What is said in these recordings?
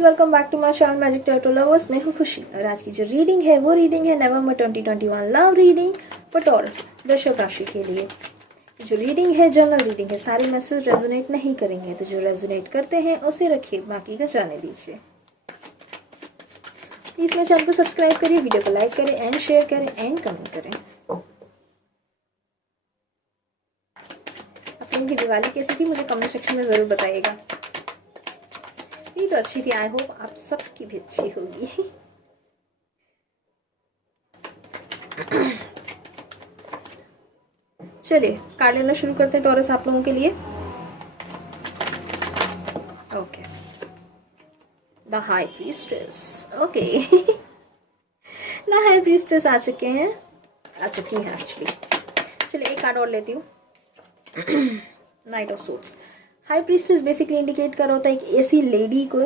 Guys, welcome back to my channel magic turtle lovers. मैं हूं खुशी और आज की जो रीडिंग है वो रीडिंग है नवंबर 2021 लव रीडिंग फॉर टॉरस वृषभ राशि के लिए। जो रीडिंग है जनरल रीडिंग है, सारे मैसेज रेजोनेट नहीं करेंगे, तो जो रेजोनेट करते हैं उसे रखिए, बाकी का जाने दीजिए। प्लीज मेरे चैनल को सब्सक्राइब करिए, वीडियो को लाइक करें एंड शेयर करें एंड कमेंट करें। अपनी की दिवाली कैसी थी मुझे कमेंट सेक्शन में जरूर बताइएगा। ये तो अच्छी थी, आई होप आप सबकी भी अच्छी होगी। चलिए कार्ड लेना शुरू करते हैं टॉरस आप लोगों के लिए। Okay, the high priestess. Okay, the high priestess आ चुकी हैं एक्चुअली। चलिए एक कार्ड और लेती हूँ। Knight of suits. High priestess basically indicate कर रहा होता है एक ऐसी लेडी को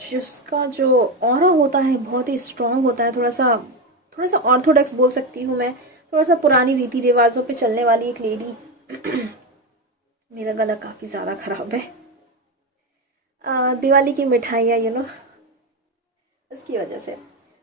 जिसका जो ऑरा होता है बहुत ही स्ट्रांग होता है, थोड़ा सा ऑर्थोडॉक्स बोल सकती हूँ मैं, थोड़ा सा पुरानी रीति रिवाजों पे चलने वाली एक लेडी। मेरा गला काफ़ी ज़्यादा ख़राब है, दिवाली की मिठाइयाँ उसकी वजह से।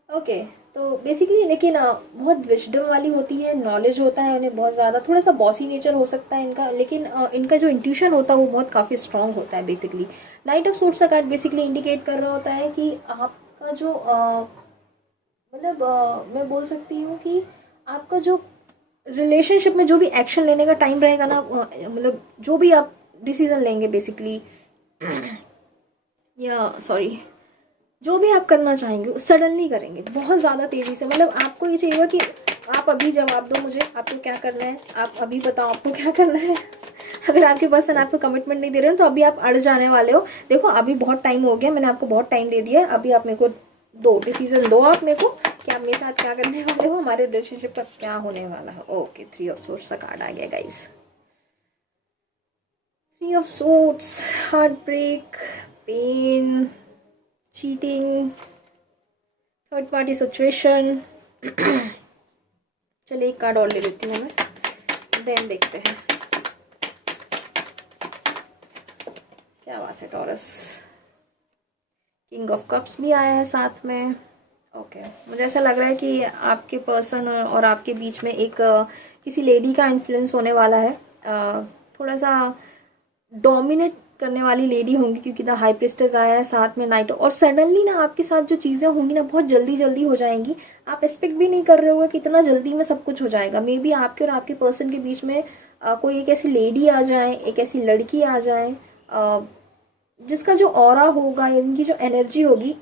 ओके, तो बेसिकली लेकिन बहुत विजडम वाली होती है, नॉलेज होता है उन्हें बहुत ज़्यादा, थोड़ा सा बॉसी नेचर हो सकता है इनका, लेकिन इनका जो इंट्यूशन होता है वो बहुत काफ़ी स्ट्रांग होता है बेसिकली। नाइट ऑफ सोर्ट्स का कार्ड बेसिकली इंडिकेट कर रहा होता है कि आपका जो मैं बोल सकती हूँ कि आपका जो रिलेशनशिप में जो भी एक्शन लेने का टाइम रहेगा ना, मतलब जो भी आप डिसीजन लेंगे बेसिकली, या सॉरी जो भी आप करना चाहेंगे सडनली करेंगे, बहुत ज़्यादा तेज़ी से। मतलब आपको ये चाहिए कि आप अभी जवाब दो मुझे, आपको क्या करना है, आप अभी बताओ आपको क्या करना है। अगर आपके पर्सन आपको कमिटमेंट नहीं दे रहे हो तो अभी आप अड़ जाने वाले हो। देखो अभी बहुत टाइम हो गया, मैंने आपको बहुत टाइम दे दिया है, अभी आप मेरे को डिसीजन दो आप मेरे को कि आप मेरे साथ क्या करने वाले हो, हमारे रिलेशनशिप का क्या होने वाला है। ओके, 3 ऑफ सोर्ट्स का कार्ड आ गया guys. 3 of sorts, heartbreak, pain, cheating, third party situation. चलिए एक कार्ड और ले लेती हूँ मैं, देन देखते हैं क्या बात है। टॉरस, किंग ऑफ कप्स भी आया है साथ में। ओके, मुझे ऐसा लग रहा है कि आपके पर्सन और आपके बीच में एक किसी लेडी का इन्फ्लुएंस होने वाला है, थोड़ा सा डोमिनेट करने वाली लेडी होंगी, क्योंकि द हाई प्रिस्टेस आया है साथ में नाइट। और सडनली ना आपके साथ जो चीज़ें होंगी ना बहुत जल्दी जल्दी हो जाएंगी, आप एक्सपेक्ट भी नहीं कर रहे होगे कि इतना जल्दी में सब कुछ हो जाएगा। मे बी आपके और आपके पर्सन के बीच में कोई एक ऐसी लेडी आ जाए, एक ऐसी लड़की आ जाए जिसका जो ऑरा होगा, इनकी जो एनर्जी होगी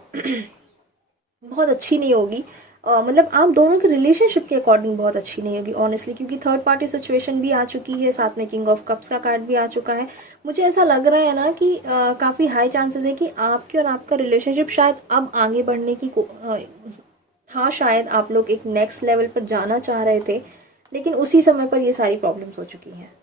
बहुत अच्छी नहीं होगी। मतलब आप दोनों के रिलेशनशिप के अकॉर्डिंग बहुत अच्छी नहीं होगी ऑनेस्टली, क्योंकि थर्ड पार्टी सिचुएशन भी आ चुकी है, साथ में किंग ऑफ कप्स का कार्ड भी आ चुका है। मुझे ऐसा लग रहा है ना कि काफ़ी हाई चांसेस है कि आपके और आपका रिलेशनशिप शायद अब आगे बढ़ने की था, शायद आप लोग एक नेक्स्ट लेवल पर जाना चाह रहे थे, लेकिन उसी समय पर ये सारी प्रॉब्लम्स हो चुकी हैं।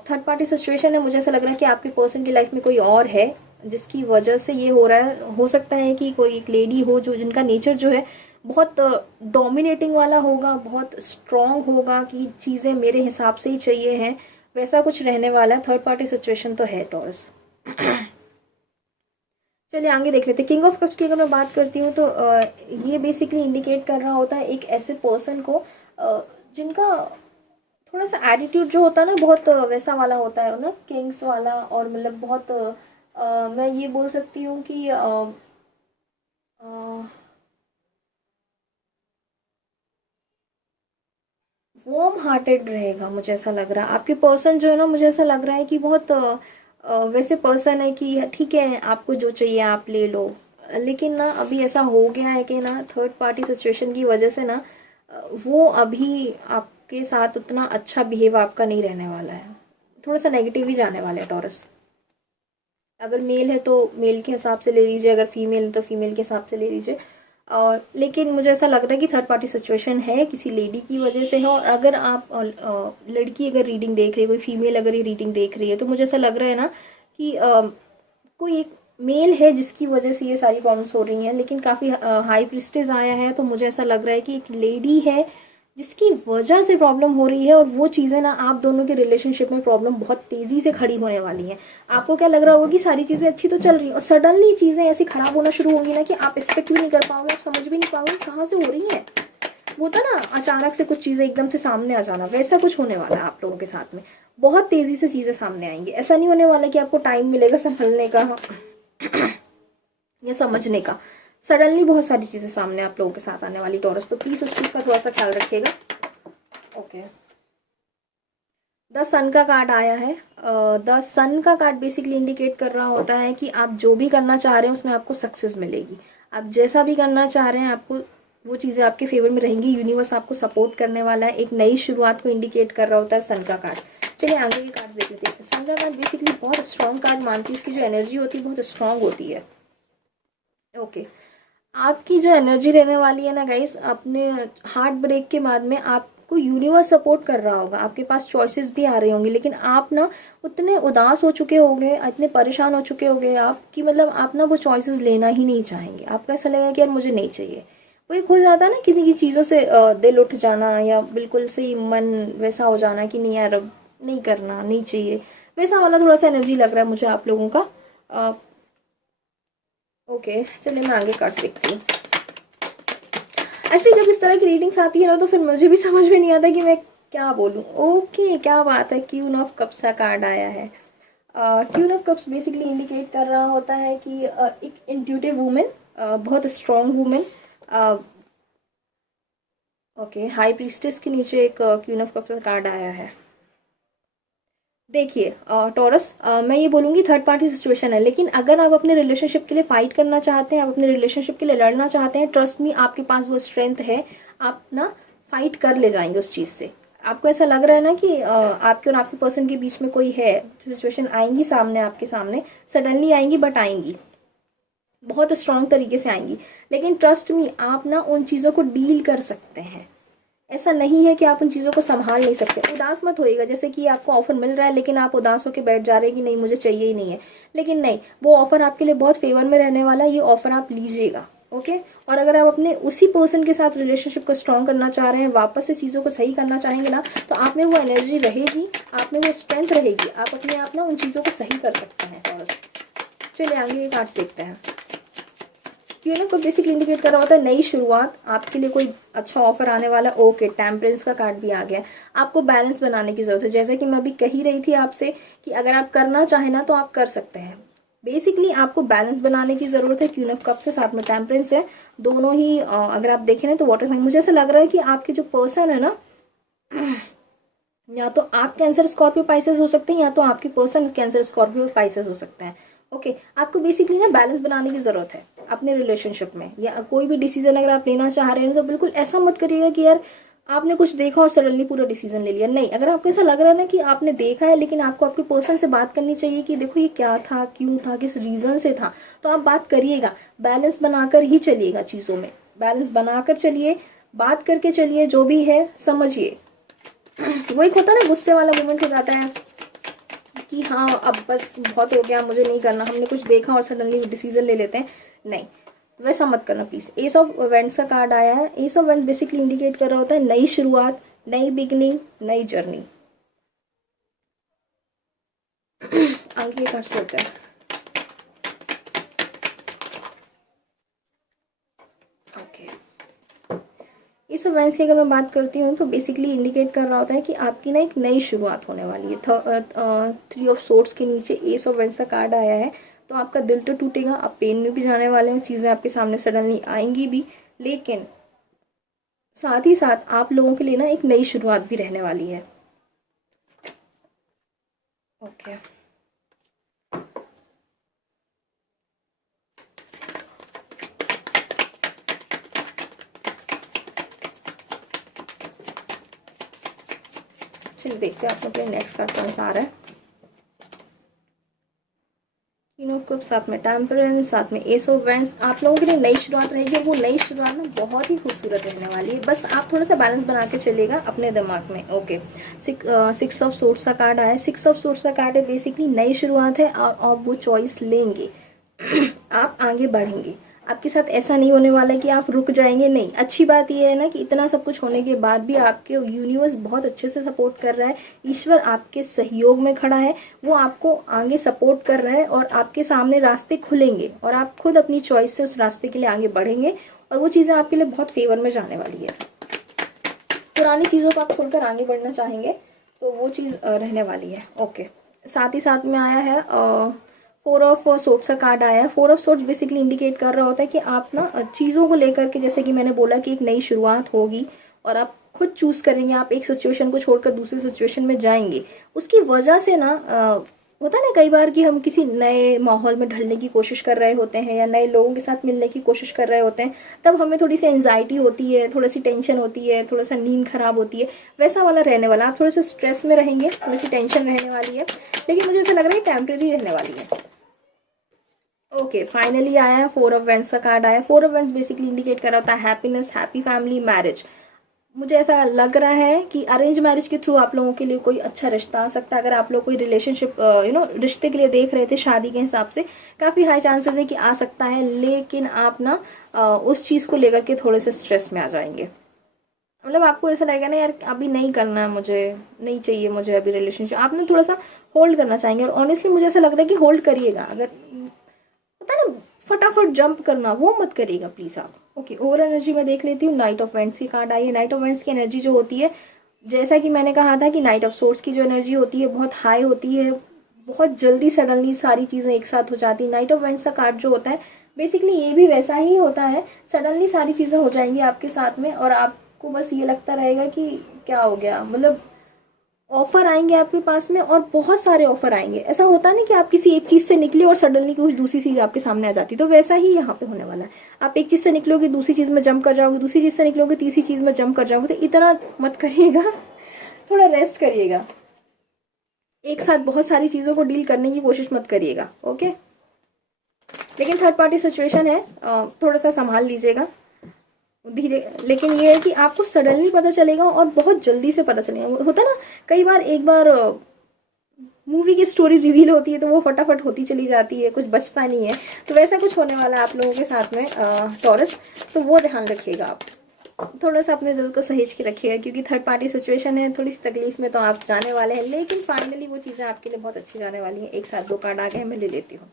थर्ड पार्टी सिचुएशन है, मुझे ऐसा लग रहा है कि आपके पर्सन की लाइफ में कोई और है जिसकी वजह से ये हो रहा है। हो सकता है कि कोई एक लेडी हो जो जिनका नेचर जो है बहुत डोमिनेटिंग वाला होगा, बहुत स्ट्रॉन्ग होगा कि चीज़ें मेरे हिसाब से ही चाहिए हैं, वैसा कुछ रहने वाला है। थर्ड पार्टी सिचुएशन तो है टॉरस। चलिए आगे देख लेते हैं। किंग ऑफ कप्स की अगर मैं बात करती हूँ तो ये बेसिकली इंडिकेट कर रहा होता है एक ऐसे पर्सन को जिनका थोड़ा सा एटीट्यूड जो होता है ना बहुत वैसा वाला होता है ना, किंग्स वाला, और मतलब बहुत मैं ये बोल सकती हूँ कि वार्म हार्टेड रहेगा। मुझे ऐसा लग रहा है आपके पर्सन जो है ना, मुझे ऐसा लग रहा है कि बहुत वैसे पर्सन है कि ठीक है आपको जो चाहिए आप ले लो, लेकिन ना अभी ऐसा हो गया है कि ना थर्ड पार्टी सिचुएशन की वजह से ना वो अभी आपके साथ उतना अच्छा बिहेव आपका नहीं रहने वाला है, थोड़ा सा नेगेटिव ही जाने वाला है टॉरस। अगर मेल है तो मेल के हिसाब से ले लीजिए, अगर फीमेल है तो फीमेल के हिसाब से ले लीजिए। और लेकिन मुझे ऐसा लग रहा है कि थर्ड पार्टी सिचुएशन है किसी लेडी की वजह से है। और अगर आप लड़की अगर रीडिंग देख रही है, कोई फीमेल अगर ये रीडिंग देख रही है, तो मुझे ऐसा लग रहा है ना कि कोई एक मेल है जिसकी वजह से ये सारी प्रॉब्लम्स हो रही हैं। लेकिन काफ़ी हाई प्रिस्टेज आया है, तो मुझे ऐसा लग रहा है कि एक लेडी है जिसकी वजह से प्रॉब्लम हो रही है, और वो चीज़ें ना आप दोनों के रिलेशनशिप में प्रॉब्लम बहुत तेज़ी से खड़ी होने वाली हैं। आपको क्या लग रहा होगा कि सारी चीज़ें अच्छी तो चल रही हैं, और सडनली चीज़ें ऐसी खराब होना शुरू होंगी ना कि आप एक्सपेक्ट भी नहीं कर पाओगे, आप समझ भी नहीं पाओगे कहाँ से हो रही हैं। वो था ना, अचानक से कुछ चीज़ें एकदम से सामने आ जाना, वैसा कुछ होने वाला है आप लोगों के साथ में। बहुत तेज़ी से चीज़ें सामने आएंगी। ऐसा नहीं होने वाला कि आपको टाइम मिलेगा संभलने का या समझने का। सडनली बहुत सारी चीज़ें सामने आप लोगों के साथ आने वाली टॉरस, तो प्लीज़ उस चीज़ का थोड़ा सा ख्याल रखिएगा। ओके, द सन का कार्ड आया है। द सन का कार्ड बेसिकली इंडिकेट कर रहा होता है कि आप जो भी करना चाह रहे हैं उसमें आपको सक्सेस मिलेगी। आप जैसा भी करना चाह रहे हैं आपको वो चीज़ें आपके फेवर में रहेंगी। यूनिवर्स आपको सपोर्ट करने वाला है। एक नई शुरुआत को इंडिकेट कर रहा होता है सन का कार्ड। चलिए आगे के कार्ड देख लेते हैं। सन का कार्ड बेसिकली बहुत स्ट्रॉन्ग कार्ड मानती है, इसकी जो एनर्जी होती है बहुत स्ट्रॉन्ग होती है। ओके, आपकी जो एनर्जी रहने वाली है ना गाइस, अपने हार्ट ब्रेक के बाद में आपको यूनिवर्स सपोर्ट कर रहा होगा, आपके पास चॉइसेस भी आ रही होंगी, लेकिन आप ना उतने उदास हो चुके होंगे, इतने परेशान हो चुके होंगे आप कि मतलब आप ना वो चॉइसेस लेना ही नहीं चाहेंगे। आपको ऐसा लगेगा कि यार मुझे नहीं चाहिए। वो एक हो जाता है ना किसी की चीज़ों से दिल उठ जाना, या बिल्कुल से मन वैसा हो जाना कि नहीं यार अब नहीं करना, नहीं चाहिए, वैसा वाला थोड़ा सा एनर्जी लग रहा है मुझे आप लोगों का। ओके, चलिए मैं आगे कार्ड देखती हूँ। एक्चुअली जब इस तरह की रीडिंग्स आती है ना तो फिर मुझे भी समझ में नहीं आता कि मैं क्या बोलूँ। ओके, क्या बात है, क्वीन ऑफ कप्स का कार्ड आया है। Queen of cups basically indicate कर रहा होता है कि एक इंट्यूटिव वुमेन, बहुत strong women. Okay, high priestess के नीचे एक क्वीन ऑफ कप्स का कार्ड आया है। देखिए टॉरस, मैं ये बोलूँगी थर्ड पार्टी सिचुएशन है, लेकिन अगर आप अपने रिलेशनशिप के लिए फाइट करना चाहते हैं, आप अपने रिलेशनशिप के लिए लड़ना चाहते हैं, ट्रस्ट मी आपके पास वो स्ट्रेंथ है। आप ना फाइट कर ले जाएंगे उस चीज़ से। आपको ऐसा लग रहा है ना कि आपके और आपके पर्सन के बीच में कोई है, सिचुएशन आएंगी सामने, आपके सामने सडनली आएंगी, बट आएंगी, बहुत स्ट्रांग तरीके से आएंगी। लेकिन ट्रस्ट मी आप ना उन चीज़ों को डील कर सकते हैं। ऐसा नहीं है कि आप उन चीज़ों को संभाल नहीं सकते। उदास मत होइएगा, जैसे कि आपको ऑफर मिल रहा है लेकिन आप उदास होकर बैठ जा रहे हैं कि नहीं मुझे चाहिए ही नहीं है। लेकिन नहीं, वो ऑफर आपके लिए बहुत फेवर में रहने वाला है, ये ऑफर आप लीजिएगा। ओके, और अगर आप अपने उसी पर्सन के साथ रिलेशनशिप को स्ट्रॉन्ग करना चाह रहे हैं, वापस से चीज़ों को सही करना चाहेंगे ना, तो आप में वो एनर्जी रहेगी, आप में वो स्ट्रेंथ रहेगी, आप अपने आप ना उन चीज़ों को सही कर सकते हैं। चलिए आगे ये कार्ड्स देखते हैं। क्यों को बेसिकली इंडिकेट कर रहा होता है नई शुरुआत, आपके लिए कोई अच्छा ऑफर आने वाला। ओके, टेम्परेंस का कार्ड भी आ गया। आपको बैलेंस बनाने की जरूरत है, जैसा कि मैं अभी कह ही रही थी आपसे कि अगर आप करना चाहें ना तो आप कर सकते हैं। बेसिकली आपको बैलेंस बनाने की जरूरत है। क्वीन ऑफ कप्स है, साथ में टेम्परेंस है, दोनों ही अगर आप देखें ना तो वाटर साइन। मुझे ऐसा लग रहा है कि आपके जो पर्सन है ना, या तो आप कैंसर स्कॉर्पियो पाइसेस हो सकते हैं, या तो आपके पर्सन कैंसर स्कॉर्पियो पाइसेस हो सकते हैं। ओके, आपको बेसिकली ना बैलेंस बनाने की जरूरत है अपने रिलेशनशिप में, या कोई भी डिसीजन अगर आप लेना चाह रहे हैं तो बिल्कुल ऐसा मत करिएगा कि यार आपने कुछ देखा और सडनली पूरा डिसीजन ले लिया। नहीं, अगर आपको ऐसा लग रहा है ना कि आपने देखा है लेकिन आपको आपके पर्सन से बात करनी चाहिए कि देखो ये क्या था, क्यों था, किस रीजन से था, तो आप बात करिएगा। बैलेंस बनाकर ही चलिएगा, चीज़ों में बैलेंस बनाकर चलिए, बात करके चलिए, जो भी है समझिए। वो एक होता है ना गुस्से वाला मोमेंट हो जाता है कि हाँ अब बस बहुत हो गया, मुझे नहीं करना, हमने कुछ देखा और सडनली डिसीजन ले लेते हैं। नहीं, वैसा मत करना प्लीज। एस ऑफ वेंट्स का कार्ड आया है। S of vents basically indicate कर रहा होता है नई शुरुआत, नई बिगनिंग, नई जर्नी। आगे कार्ड होता है। ओके, इस इवेंट्स की अगर मैं बात करती हूँ तो बेसिकली इंडिकेट कर रहा होता है कि आपकी ना एक नई शुरुआत होने वाली है। 3 ऑफ सोर्ड्स के नीचे एस ऑफ वेंट्स का कार्ड आया है। तो आपका दिल तो टूटेगा, आप पेन में भी जाने वाले हैं, चीज़ें आपके सामने सडनली आएंगी भी, लेकिन साथ ही साथ आप लोगों के लिए ना एक नई शुरुआत भी रहने वाली है। ओके, चलिए देखते हैं आप लोग के नेक्स्ट कार्ड कौन सा आ रहा है। तीनों कप, साथ में टेम्परेंस, साथ में एस ऑफ वेंस। आप लोगों के लिए नई शुरुआत रहेगी, वो नई शुरुआत ना बहुत ही खूबसूरत रहने वाली है। बस आप थोड़ा सा बैलेंस बना के चलिएगा अपने दिमाग में। ओके, 6 ऑफ सोर्ड्स का कार्ड आया है। 6 ऑफ सोर्ड्स का कार्ड है, बेसिकली नई शुरुआत है, और वो चॉइस लेंगे। आप आगे बढ़ेंगे, आपके साथ ऐसा नहीं होने वाला है कि आप रुक जाएंगे, नहीं। अच्छी बात यह है ना कि इतना सब कुछ होने के बाद भी आपके यूनिवर्स बहुत अच्छे से सपोर्ट कर रहा है, ईश्वर आपके सहयोग में खड़ा है, वो आपको आगे सपोर्ट कर रहा है और आपके सामने रास्ते खुलेंगे और आप खुद अपनी चॉइस से उस रास्ते के लिए आगे बढ़ेंगे और वो चीज़ें आपके लिए बहुत फेवर में जाने वाली है। पुरानी चीज़ों को आप छोड़कर आगे बढ़ना चाहेंगे तो वो चीज़ रहने वाली है। ओके, साथ ही साथ में आया है 4 ऑफ सोर्ट्स का कार्ड आया है। 4 ऑफ सोर्ट्स बेसिकली इंडिकेट कर रहा होता है कि आप ना चीज़ों को लेकर के, जैसे कि मैंने बोला कि एक नई शुरुआत होगी और आप खुद चूज़ करेंगे, आप एक सिचुएशन को छोड़कर दूसरी सिचुएशन में जाएंगे। उसकी वजह से ना होता है ना कई बार कि हम किसी नए माहौल में ढलने की कोशिश कर रहे होते हैं या नए लोगों के साथ मिलने की कोशिश कर रहे होते हैं, तब हमें थोड़ी सी एंजाइटी होती है, थोड़ी सी टेंशन होती है, थोड़ा सा नींद खराब होती है, वैसा वाला रहने वाला। आप थोड़े से स्ट्रेस में रहेंगे, थोड़ी सी टेंशन रहने वाली है, लेकिन मुझे ऐसा लग रहा है टेम्परेरी रहने वाली है। ओके, फाइनली आया है 4 ऑफ वेंस का कार्ड आया। 4 ऑफ वेंस बेसिकली इंडिकेट कर रहा होता है हैप्पीनेस, हैप्पी फैमिली, मैरिज। मुझे ऐसा लग रहा है कि अरेंज मैरिज के थ्रू आप लोगों के लिए कोई अच्छा रिश्ता आ सकता है। अगर आप लोग कोई रिलेशनशिप रिश्ते के लिए देख रहे थे शादी के हिसाब से, काफ़ी हाई चांसेस है कि आ सकता है, लेकिन आप ना उस चीज़ को लेकर के थोड़े से स्ट्रेस में आ जाएंगे। मतलब आपको ऐसा लगेगा ना यार अभी नहीं करना है, मुझे नहीं चाहिए, मुझे अभी रिलेशनशिप, आपने थोड़ा सा होल्ड करना चाहेंगे। और ऑनेस्टली मुझे ऐसा लग रहा है कि होल्ड करिएगा। अगर होता है ना फटाफट जंप करना, वो मत करिएगा प्लीज़ आप। ओके, ओवर एनर्जी में देख लेती हूँ। नाइट ऑफ वेंट्स की कार्ड आई है। नाइट ऑफ वेंट्स की एनर्जी जो होती है, जैसा कि मैंने कहा था कि नाइट ऑफ सोर्ट्स की जो एनर्जी होती है बहुत हाई होती है, बहुत जल्दी सडनली सारी चीज़ें एक साथ हो जाती है। नाइट ऑफ वेंट्स का कार्ड जो होता है बेसिकली ये भी वैसा ही होता है, सडनली सारी चीज़ें हो जाएंगी आपके साथ में और आपको बस ये लगता रहेगा कि क्या हो गया। मतलब ऑफर आएंगे आपके पास में और बहुत सारे ऑफर आएंगे। ऐसा होता नहीं कि आप किसी एक चीज़ से निकले और सडनली कुछ दूसरी चीज़ आपके सामने आ जाती, तो वैसा ही यहाँ पे होने वाला है। आप एक चीज़ से निकलोगे दूसरी चीज़ में जंप कर जाओगे, दूसरी चीज़ से निकलोगे तीसरी चीज़ में जंप कर जाओगे, तो इतना मत करिएगा, थोड़ा रेस्ट करिएगा। एक साथ बहुत सारी चीज़ों को डील करने की कोशिश मत करिएगा। ओके, लेकिन थर्ड पार्टी सिचुएशन है, थोड़ा सा संभाल लीजिएगा धीरे। लेकिन ये है कि आपको सडनली पता चलेगा और बहुत जल्दी से पता चलेगा। होता ना कई बार, एक बार मूवी की स्टोरी रिवील होती है तो वो फटाफट होती चली जाती है, कुछ बचता नहीं है। तो वैसा कुछ होने वाला है आप लोगों के साथ में टॉरस, तो वो ध्यान रखिएगा। आप थोड़ा सा अपने दिल को सहेज के रखिएगा, क्योंकि थर्ड पार्टी सिचुएशन है, थोड़ी सी तकलीफ में तो आप जाने वाले हैं, लेकिन फाइनली वो चीज़ें आपके लिए बहुत अच्छी जाने वाली हैं। एक साथ 2 कार्ड आ गए, मैं ले लेती हूँ।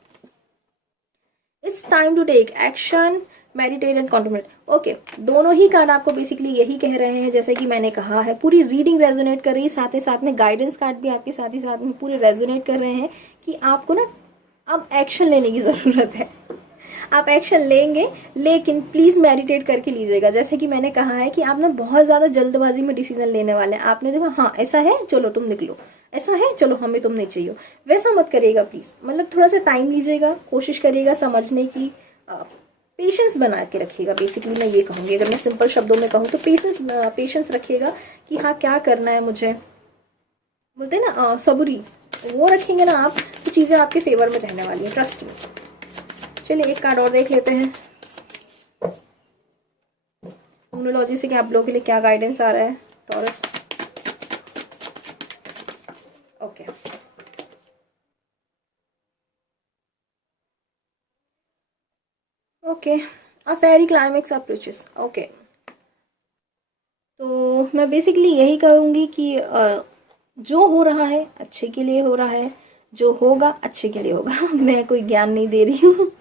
It's time to take action, meditate and continue. Okay, दोनों ही कार्ड आपको बेसिकली यही कह रहे हैं, जैसे कि मैंने कहा है। पूरी रीडिंग रेजोनेट कर रही है, साथ ही साथ में गाइडेंस कार्ड भी आपके साथ ही साथ में पूरे रेजोनेट कर रहे हैं कि आपको ना अब एक्शन लेने की ज़रूरत है। आप एक्शन लेंगे, लेकिन प्लीज़ मेडिटेट करके लीजिएगा। जैसे कि मैंने कहा है कि आप ना बहुत ज़्यादा जल्दबाजी में डिसीजन लेने वाले हैं। आपने देखा हाँ ऐसा है चलो तुम निकलो, ऐसा है चलो हमें तुम नहीं चाहिए, वैसा मत करिएगा प्लीज़। मतलब थोड़ा सा टाइम लीजिएगा, कोशिश करिएगा समझने की, पेशेंस बना के रखिएगा। बेसिकली मैं ये कहूँगी, अगर मैं सिंपल शब्दों में कहूँ तो पेशेंस रखिएगा कि हाँ क्या करना है मुझे, बोलते हैं ना सबूरी, वो रखेंगे ना आप तो चीज़ें आपके फेवर में रहने वाली है, ट्रस्ट में। चलिए एक कार्ड और देख लेते हैं न्यूमरोलॉजी से कि आप लोगों के लिए क्या गाइडेंस आ रहा है टॉरस। ओके, ओके, अ फेरी क्लाइमेक्स अप्रोचेस। ओके, तो मैं बेसिकली यही कहूँगी कि जो हो रहा है अच्छे के लिए हो रहा है, जो होगा अच्छे के लिए होगा। मैं कोई ज्ञान नहीं दे रही हूँ,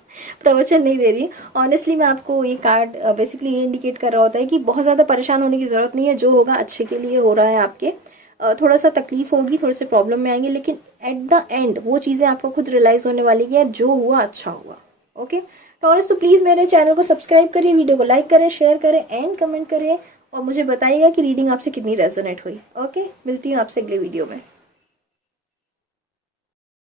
प्रवचन नहीं दे रही। ऑनेस्टली मैं आपको ये कार्ड बेसिकली ये इंडिकेट कर रहा होता है कि बहुत ज़्यादा परेशान होने की ज़रूरत नहीं है, जो होगा अच्छे के लिए हो रहा है आपके। थोड़ा सा तकलीफ होगी, थोड़े से प्रॉब्लम में आएंगे, लेकिन एट द एंड वो चीज़ें आपको खुद रियलाइज़ होने वाली है, जो हुआ अच्छा हुआ। ओके टॉरस, तो प्लीज़ मेरे चैनल को सब्सक्राइब करिए, वीडियो को लाइक करें, शेयर करें एंड कमेंट करिए और मुझे बताइएगा कि रीडिंग आपसे कितनी रेजोनेट हुई। ओके, मिलती हूँ आपसे अगले वीडियो में।